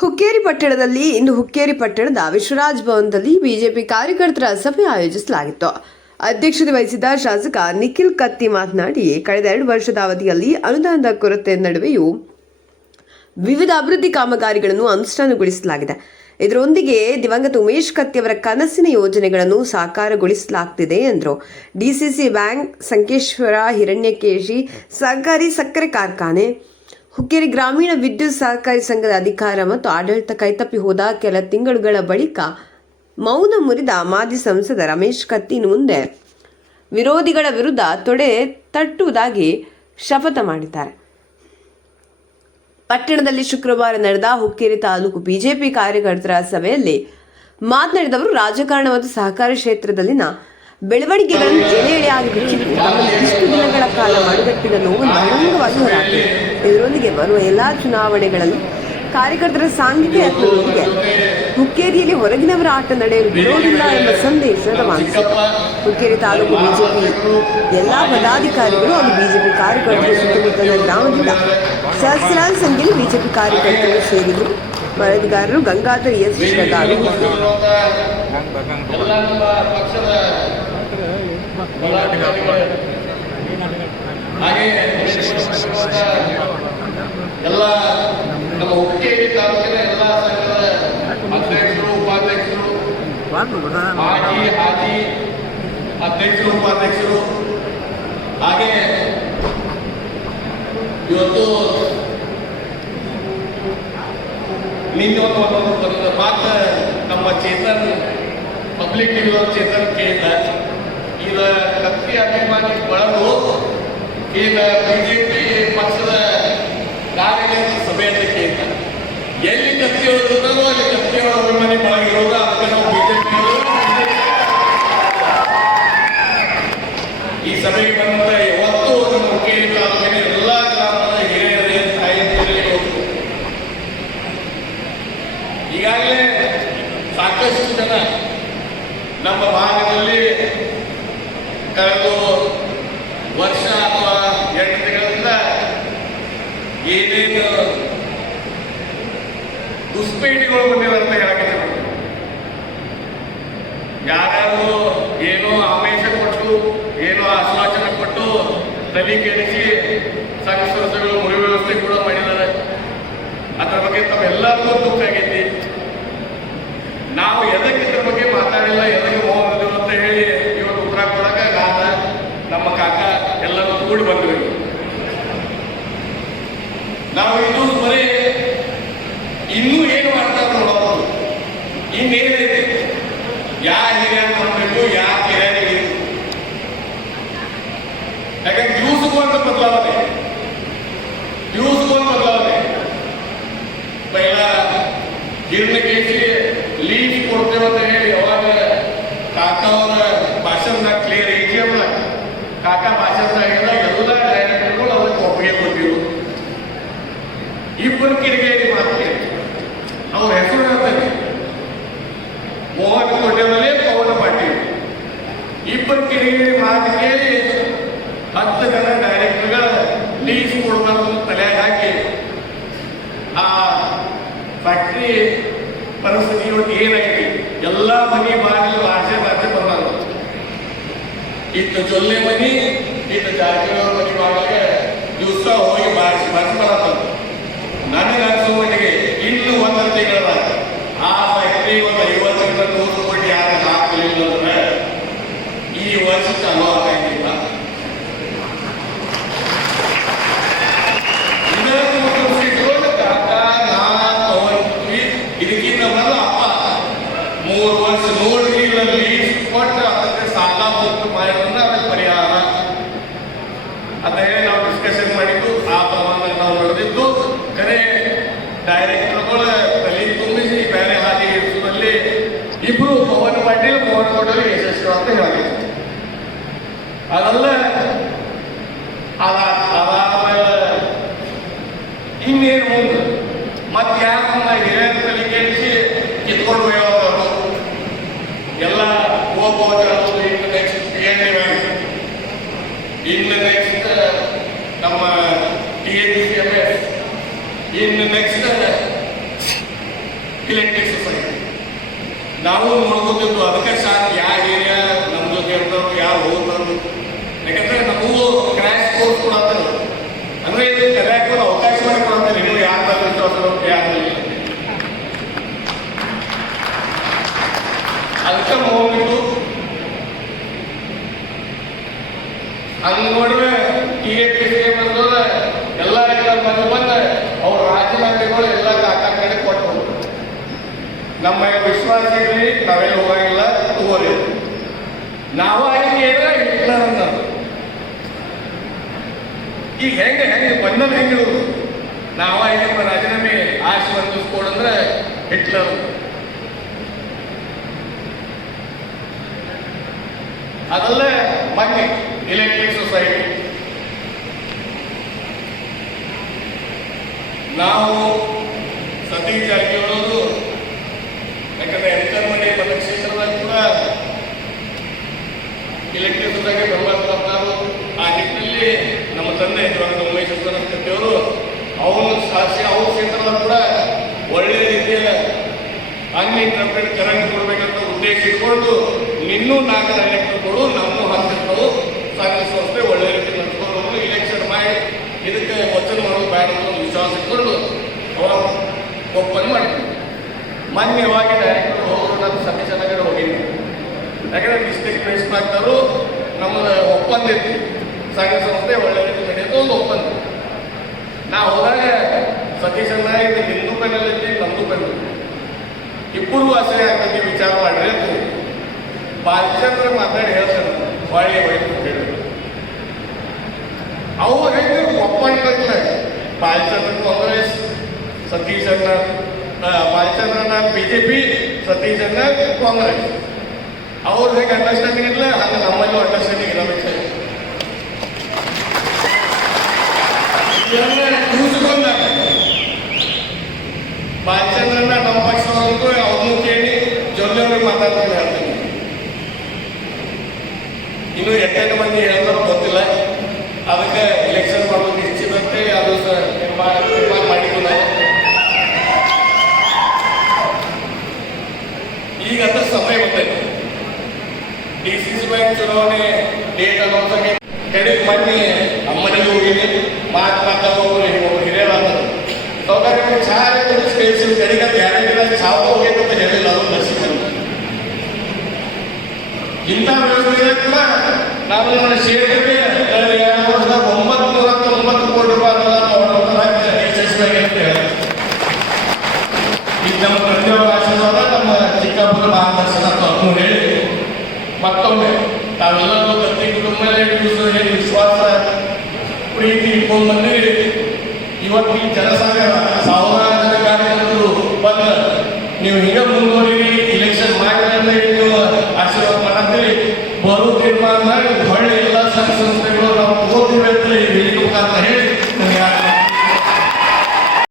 ಹುಕ್ಕೇರಿ ಪಟ್ಟಣದಲ್ಲಿ ಇಂದು ಹುಕ್ಕೇರಿ ಪಟ್ಟಣದ ವಿಶ್ವರಾಜ್ ಭವನದಲ್ಲಿ ಬಿಜೆಪಿ ಕಾರ್ಯಕರ್ತರ ಸಭೆ ಆಯೋಜಿಸಲಾಗಿತ್ತು. ಅಧ್ಯಕ್ಷತೆ ವಹಿಸಿದ್ದ ಶಾಸಕ ನಿಖಿಲ್ ಕತ್ತಿ ಮಾತನಾಡಿ, ಕಳೆದ 2 ವರ್ಷದ ಅವಧಿಯಲ್ಲಿ ಅನುದಾನದ ಕೊರತೆ ನಡುವೆಯೂ ವಿವಿಧ ಅಭಿವೃದ್ಧಿ ಕಾಮಗಾರಿಗಳನ್ನು ಅನುಷ್ಠಾನಗೊಳಿಸಲಾಗಿದೆ. ಇದರೊಂದಿಗೆ ದಿವಂಗತ ಉಮೇಶ್ ಕತ್ತಿ ಅವರ ಕನಸಿನ ಯೋಜನೆಗಳನ್ನು ಸಾಕಾರಗೊಳಿಸಲಾಗುತ್ತಿದೆ ಎಂದರು. ಡಿಸಿಸಿ ಬ್ಯಾಂಕ್, ಸಂಕೇಶ್ವರ ಹಿರಣ್ಯಕೇಶಿ ಸಹಕಾರಿ ಸಕ್ಕರೆ ಕಾರ್ಖಾನೆ, ಹುಕ್ಕೇರಿ ಗ್ರಾಮೀಣ ವಿದ್ಯುತ್ ಸಹಕಾರಿ ಸಂಘದ ಅಧಿಕಾರ ಮತ್ತು ಆಡಳಿತ ಕೈತಪ್ಪಿ ಹೋದ ಕೆಲ ತಿಂಗಳುಗಳ ಬಳಿಕ ಮೌನ ಮುರಿದ ಮಾಜಿ ಸಂಸದ ರಮೇಶ್ ಕತ್ತಿ ಮುಂದೆ ವಿರೋಧಿಗಳ ವಿರುದ್ಧ ತೊಡೆ ತಟ್ಟುವುದಾಗಿ ಶಪಥ ಮಾಡಿದ್ದಾರೆ. ಪಟ್ಟಣದಲ್ಲಿ ಶುಕ್ರವಾರ ನಡೆದ ಹುಕ್ಕೇರಿ ತಾಲೂಕು ಬಿಜೆಪಿ ಕಾರ್ಯಕರ್ತರ ಸಭೆಯಲ್ಲಿ ಮಾತನಾಡಿದವರು, ರಾಜಕಾರಣ ಮತ್ತು ಸಹಕಾರ ಕ್ಷೇತ್ರದಲ್ಲಿನ ಬೆಳವಣಿಗೆಗಳನ್ನು ಎಳೆ ಎಳೆಯಾಗಿ ಬಿಚ್ಚಿಟ್ಟು ತಮ್ಮಲ್ಲಿ ಇಷ್ಟು ದಿನಗಳ ಕಾಲ ಮಡುಗಟ್ಟಿದ ನೋವನ್ನು ಬಹಿರಂಗವಾಗಿ ಹೊರಹಾಕಿದೆ. ಇದರೊಂದಿಗೆ ಬರುವ ಎಲ್ಲಾ ಚುನಾವಣೆಗಳಲ್ಲಿ ಕಾರ್ಯಕರ್ತರ ಸಾಂಘಿಕ ಯತ್ನದೊಂದಿಗೆ ಹುಕ್ಕೇರಿಯಲ್ಲಿ ಹೊರಗಿನವರ ಆಟ ನಡೆಯಲು ಬಿಡುವುದಿಲ್ಲ ಎಂಬ ಸಂದೇಶ ರವಾನಿಸಿತು. ಹುಕ್ಕೇರಿ ತಾಲೂಕು ಬಿಜೆಪಿ ಎಲ್ಲಾ ಪದಾಧಿಕಾರಿಗಳು ಹಾಗೂ ಬಿಜೆಪಿ ಕಾರ್ಯಕರ್ತರು ಸುತ್ತಮುತ್ತಲಿನ ಗ್ರಾಮದಿಂದ ಸಹಸ್ರಾರು ಸಂಖ್ಯೆಯಲ್ಲಿ ಬಿಜೆಪಿ ಕಾರ್ಯಕರ್ತರು ಸೇರಿದರು. ವರದಿಗಾರರು ಗಂಗಾಧರ್ ಎಸ್ ಶಿರಗಾವಿ. ಎಲ್ಲ ನಮ್ಮ ಹುಕ್ಕೇರಿ ತಾಲೂಕಿನ ಎಲ್ಲ ಸಂಘದ ಅಧ್ಯಕ್ಷರು, ಉಪಾಧ್ಯಕ್ಷರು, ಹಾಜಿ ಅಧ್ಯಕ್ಷರು, ಉಪಾಧ್ಯಕ್ಷರು, ಹಾಗೆ ಇವತ್ತು ನಿನ್ನೆ ಒಂದು ಮಾತು ನಮ್ಮ ಚೇತನ್ ಪಬ್ಲಿಕ್ ಟಿವಿ ಚೇತನ್ ಕೇಳಿದ, ಈಗ ಕತ್ತಿ ಅಭಿಮಾನಿ ಬಳದು ಈಗ ಬಿಜೆಪಿ ಪಕ್ಷದ ಕಾರ್ಯಕರ್ತರ ಸಭೆ ಅಂತ ಕೇಳಿದ. ಎಲ್ಲಿ ಕತ್ತಿ ಹೋಗುತ್ತೋ ಅಲ್ಲಿ ಕತ್ತಿ ಅಭಿಮಾನಿ ಬಳಗಿರೋದು. ಅದಕ್ಕೆ ನಾವು ಬಿಜೆಪಿ ಈ ಸಭೆಗೆ ಬಂದ ಯಾವತ್ತೂ ನಮ್ಮ ಹುಕ್ಕೇರಿ ತಾಲೂಕಿನ ಎಲ್ಲ ಗ್ರಾಮದ ಹಿರಿಯರೇ ತಾಯಿಯಂದಿರೇ ಹೋದ್ರು. ಈಗಾಗಲೇ ಸಾಕಷ್ಟು ಜನ ನಮ್ಮ ಭಾಗದಲ್ಲಿ ಕಳೆದ ವರ್ಷ ಅಥವಾ 8 ತಿಂಗಳಿಂದ ಏನೇನು ದುಷ್ಪೇಟಿಗಳು ಬಂದಿವೆ ಅಂತ ಹೇಳಕ್ಕೆ ಯಾರು ಏನೋ ಆಮಿಷ ಕೊಟ್ಟು, ಏನೋ ಆಶ್ವಾಸನೆ ಕೊಟ್ಟು ತಲೆ ಕೆಡಿಸಿ ಸಂಘ ಸಂಸ್ಥೆಗಳು ಮುರಿ ವ್ಯವಸ್ಥೆ ಕೂಡ ಮಾಡಿದ್ದಾರೆ. ಅದರ ಬಗ್ಗೆ ತಮ್ಮೆಲ್ಲರಿಗೂ ದುಃಖ ಆಗೈತಿ. ನಾವು ಎದಕ್ಕೆ ಇದ್ರ ಬಗ್ಗೆ ಮಾತಾಡಿಲ್ಲ, ಎದಕ್ಕೆ ಹೋಗೋದು ಅಂತ ಹೇಳಿ ಇವತ್ತು ಉತ್ತರ ಕೊಡಕ್ಕೆ ನಾನು ನಮ್ಮ ಕಾಕ ಎಲ್ಲರೂ ಕೂಡಿ ಬಂದ್ವಿ. ನಾವು ಇದು ಬರೀ ಇನ್ನೂ ಏನು ಮಾಡ್ತಾರೆ ನೋಡೋದು, ಇನ್ನೇನೈತಿ, ಯಾ ಹಿರಿಯ ಮಾಡಬೇಕು, ಯಾ ಹಿರಿಯರಿಗೆ. ಯಾಕಂದ್ರೆ ದಿವಸಕ್ಕೂ ಅಂತ ಬದಲಾವಣೆ, ಪೈಲ ಹಿರಣ್ಯಕೇಶಿ ಲೀಡ್ ಕೊಡ್ತೇವೆ ಅಂತ ಹೇಳಿ ಅವಾಗ ಕಾಕ ಅವರ ಭಾಷಣದಾಗ ಕ್ಲಿಯರ್ ಐತಿಯಲ್ಲ, ಕಾಕ ಭಾಷಣದಾಗ ಎಲ್ಲ ಡೈರೆಕ್ಟರ್ಗಳು ಅದಕ್ಕೆ ಒಪ್ಪಿಗೆ ಕೊಟ್ಟಿರು. ಇಬ್ಬರು ಕಿರಿಗೇರಿ ಮಾತು ಕೇಳಿ ಅವ್ರ ಹೆಸರು ಹೇಳ್ತಾರೆ, ಮೋಹನ್ ಕೋಟೆನಲ್ಲಿ ಪವನ ಪಾಟೀಲ್. ಇಬ್ಬರು ಕಿರಿಗೇರಿ ಮಾತು ಕೇಳಿ 10 ಜನ ಡೈರೆಕ್ಟರ್ಗಳ ಲೀಸ್ ಕೊಡಬಾರ್ದು ತಲೆಯಾಗ ಹಾಕಿ ಆ ಫ್ಯಾಕ್ಟ್ರಿ ಪರಿಸ್ಥಿತಿ ಇವತ್ತು ಏನಾಗಿದೆ. ಎಲ್ಲ ಮನಿ ಬಾಗಿಲು ಆಸೆ ಬಂದಾಗ ಇತ್ತು ಜೊಲ್ಲೆ ಮನಿ, ಇತ್ತು ಜಾರಕಿಹೊಳಿ ಮನಿ ಬಾಗಿಲಿಗೆ ದಿವಸ ಹೋಗಿ ಬರತ್ತ. ನನಗೆ ಅನ್ಸೋ ಮಟ್ಟಿಗೆ ಇನ್ನು 1 ತಿಂಗಳ ಆ ಫ್ಯಾಕ್ಟ್ರಿ ಒಂದು 50-100 ಕೋಟಿ ಯಾರು ಹಾಕಲಿಲ್ಲ ಅಂದ್ರೆ ಈ ವರ್ಷ ಚಾಲೂ ಆಗಂಗಿಲ್ಲ. ಇದಕ್ಕಿಂತ ಮೊದಲು ಅಪ್ಪ 3 ವರ್ಷ ನೋಡ್ರಿ ಲೀಸ್ ಕೊಟ್ಟು ಅದಕ್ಕೆ ಸಾಲ ಮುಕ್ತ ಮಾಡೋದ್ರಿಂದ ಅದಕ್ಕೆ ಪರಿಹಾರ ಅಂತ ಹೇಳಿ ನಾವು ಡಿಸ್ಕಷನ್ ಮಾಡಿದ್ದು. ಆ ಪ್ರಮಾಣ ನಾವು ನಡೆದಿದ್ದು ಕರೆ ಡೈರೆಕ್ಟರ್ಗಳ ತಲೆ ತುಂಬಿಸಿ ಬೇರೆ ಹಾದಿ ಇರಿಸುವಲ್ಲಿ ಇಬ್ರು ಪವನ್ ಪಾಟೀಲ್, ಮೋಹನ್ ಕೋಟೆಲ್ ಯಶಸ್ವಿ ಅಂತ ಹೇಳಿದ್ರು. ಅದಲ್ಲ ಅದಾದ್ಮೇಲೆ ಇನ್ನೇನು ಮುಂದೆ ಮತ್ತೆ ಯಾಕಂದ್ರೆ ಹಿರಿಯರ ತಲೆ ಕೇಳಿಸಿ ಕಿತ್ಕೊಂಡು ಹೋಗೋರು ಎಲ್ಲ ಹೋಗ್ಬೋದು. ಇನ್ನು ನೆಕ್ಸ್ಟ್ PNB ಬ್ಯಾಂಕ್, ಇನ್ನು ನೆಕ್ಸ್ಟ್ ನಮ್ಮ TNCMS, ಇನ್ನು ನೆಕ್ಸ್ಟ್ ಇಲೆಕ್ಟ್ರಿಕ್ ಸೊಸೈಟಿ. ನಾವು ನೋಡ್ಕೋತಿದ್ದು ಅದಕ್ಕೆ ಸಾಕು ಯಾರು ಏರಿಯಾ ನಮ್ಮ ಜೊತೆ ಇರ್ತಾರೋ ಯಾರು ಹೋಗ್ತಾರೋ. ಯಾಕಂದ್ರೆ ನಮಗೂ ಕ್ರ್ಯಾಶ್ ಕೋರ್ಸ್ ಕೊಡತ್ತಾರೆ, ಅಂದ್ರೆ ಇದು ಕಲಿಯಾಕ ಅವಕಾಶ ಮಾಡಿ ಕೊಡತ್ತಾರೆ. ನೀವು ಯಾರ ವಿಶ್ವಾಸ ಯಾರು ಇಲ್ಲ, ಅದಕ್ಕೆ ಹೋಗ್ಬಿಟ್ಟು ಹಂಗ ನೋಡ್ರೆ TAPC ಬಂದದ ಎಲ್ಲ ಬಂದು ಬಂದ ಅವ್ರ ರಾಜೀನಾಮೆಗಳು ಎಲ್ಲ ಕಾಕಾ ಕಡೆ ಕೊಟ್ಟು ನಮ್ಮ ವಿಶ್ವಾಸ ಇರಲಿ, ನಾವೆಲ್ಲ ಹೋಗಂಗಿಲ್ಲ ತಗೋರಿ. ನಾವು ಆಗಿ ಹಿಟ್ಲರ್ ಅಂತ ಈಗ ಹೆಂಗೆ ಬಂದದ್ದು ಹೆಂಗಿರೋದು. ನಾವು ಆಗಿ ರಾಜೀನಾಮೆ ಆಶೆ ಬಂದಿಸ್ಕೊಡಂದ್ರೆ ಹಿಟ್ಲರ್. ಅದಲ್ಲ ಮೊನ್ನೆ ಇಲೆಕ್ಟ್ರಿಕ್ ಸೊಸೈಟಿ ನಾವು ಸತೀಶ್ ಜಾರಕಿಹೊಳಿ ಯಾಕಂದ್ರೆ ಎಂಕರ್ಮನೆ ಮತಕ್ಷೇತ್ರದಾಗ ಕೂಡ ಇಲೆಕ್ಟ್ರಿಕ್ ಸೊಸೈಟಿ ಮೆಂಬರ್ ಬರ್ತಾರು. ಆ ನಿಟ್ಟಿನಲ್ಲಿ ನಮ್ಮ ತಂದೆ ಇವಾಗ ಉಮೇಶ್ ಕಟ್ಟಿಯವರು ಅವನು ಸಾಕ್ಷಿ ಅವ್ರ ಕ್ಷೇತ್ರದಾಗ ಕೂಡ ಒಳ್ಳೆಯ ರೀತಿಯ ಅನ್ಇಂಟರಪ್ಟೆಡ್ ಕರೆಂಟ್ ಕೊಡ್ಬೇಕಂತ ಉದ್ದೇಶ ಇಟ್ಕೊಂಡು ಇನ್ನೂ 4 ಎಲೆಕ್ಟ್ರಿಕ್ಗಳು ನಮ್ಮ ಹತ್ತಿರಗಳು ಸಂಘ ಸಂಸ್ಥೆ ಒಳ್ಳೆ ರೀತಿ ನಡೆಸ್ಕೊಂಡು ಇಲೆಕ್ಷನ್ ಮಾಡಿ ಇದಕ್ಕೆ ವಚನ ಮಾಡೋದು ಬೇಡ ಅನ್ನೋ ವಿಶ್ವಾಸ ಇಟ್ಕೊಂಡು ಅವಾಗ ಒಪ್ಪಂದ ಮಾಡಿದ್ರು. ಮೊನ್ನೆ ಯಾವಾಗ ಡೈರೆಕ್ಟರ್ ಹೋದ್ರು ನಾನು ಸತೀಶನಗರ ಹೋಗಿದ್ದೆ. ಯಾಕಂದ್ರೆ ಡಿಸ್ಟ್ರಿಕ್ಟ್ ಪ್ರಿನ್ಸಿಪಾಲ್ರು ನಮ್ಮದು ಒಪ್ಪಂದ ಇತ್ತು, ಸಂಘ ಸಂಸ್ಥೆ ಒಳ್ಳೆ ರೀತಿ ನಡೆಯೋದು ಒಂದು ಒಪ್ಪಂದ. ನಾ ಹೋದಾಗ ಸತೀಶನ್ನ ಇದು ನಿಂದು ಪೆನ್ನಲ್ಲಿ ಐತಿ, ನಮ್ದು ಪೆನ್ ಇಬ್ಬರು ಆಸರೆ ಆಗ್ತದೆ ವಿಚಾರ ಮಾಡ್ರಿ ಅಂತ ಬಾಲಚಂದ್ರ ಮಾತಾಡಿ ಹೇಳ್ತಾರೆ. ಒಳ್ಳೆ ವೈದ್ಯ ಹೇಳಿ ಅವು ಹೆಂಗೆ ಒಪ್ಪಂದ ಬಾಲಚಂದ್ರ ಕಾಂಗ್ರೆಸ್, ಸತೀಶನ್ನ ಬಾಲಚಂದ್ರನ BJP, ಸತೀಶನ್ನ ಕಾಂಗ್ರೆಸ್. ಅವ್ರ ಹೇಗೆ ಅಂಡರ್ಸ್ಟ್ಯಾಂಡಿಂಗ್ ಇಲ್ಲ ಹಂಗೆ ನಮ್ಮಲ್ಲೂ ಅಂಡರ್ಸ್ಟ್ಯಾಂಡಿಂಗ್ ಇರಬೇಕು. ಬಾಲಚಂದ್ರನ ನಮ್ಮ ಪಕ್ಷದವರೆಗೂ ಅವ್ರನ್ನೂ ಕೇಳಿ ಜೊಲ್ಲೆಯವ್ರಿಗೆ ಮಾತಾಡ್ತೀನಿ ಹೇಳ್ತೀನಿ. ಇನ್ನು 8 ಮಂದಿ ಹೇಳ್ತಾರೋ ಗೊತ್ತಿಲ್ಲ. ಅದಕ್ಕೆ ಎಲೆಕ್ಷನ್ ಮಾಡೋದು ನಿಶ್ಚಿತಂತೆ ಅದು ತೀರ್ಮಾನ ಮಾಡಿದ್ದು ನಾವು. ಈಗ ಅಂತ ಸಮಯ ಬಂದೈತೆ. DCC ಬ್ಯಾಂಕ್ ಚುನಾವಣೆ ಡೇಟ್ ಅನೌನ್ಸ್ ಆಗಿ ಕಡೆಗೆ ಮೊನ್ನೆ ಅಮ್ಮನಿಗೆ ಹೋಗಿನಿ ಮಾತಾಡೋರು ಹಿರಿಯರಾದ ಸೌಕರ್ಯ ಚಾರ ಸ್ಪೇಸ್ ಕಡೆಗೆ ಗ್ಯಾರಂಟಿ ಸಾವು ಹೋಗೈತೆ ಅಂತ ಹೇಳಿಲ್ಲ. ಅದು ದರ್ಶಿಸಿಲ್ಲ. ಇಂಥ ವ್ಯವಸ್ಥೆ ಕೂಡ ನಾವು ಶೇರ್ಗೆ 999 ಕೋಟಿ ರೂಪಾಯಿ ಯಶಸ್ವಿಯಾಗಿ ಅಂತ ಹೇಳಿ ಈಗ ನಮ್ಮ ತಂದೆಯವರ ಆಶೀರ್ವಾದ, ನಮ್ಮ ಚಿಕ್ಕಪ್ಪನ ಮಾರ್ಗದರ್ಶನ ಅದನ್ನು ಹೇಳಿ ಮತ್ತೊಮ್ಮೆ ತಾವೆಲ್ಲರೂ ಪ್ರತಿ ಕುಟುಂಬ ಮೇಲೆ ವಿಶ್ವಾಸ ಪ್ರೀತಿ ಇಟ್ಕೊಂಡು ಬಂದಿರಿ. ಇವತ್ತು ಈ ಜನಸಾಗರ ಸಾವಿರಾರು ಜನ ಕಾರ್ಯಕರ್ತರು ಬಂದ ನೀವು ಹಿಂಗೆ ಮುಂದುವರಿರಿ, ಇಲೆಕ್ಷನ್ ಮಾಡಿ ನೀವು ಆಶೀರ್ವಾದ ಮಾಡತ್ತೀರಿ. ಬರೋ ತೀರ್ಮಾನ ಮಾಡಿ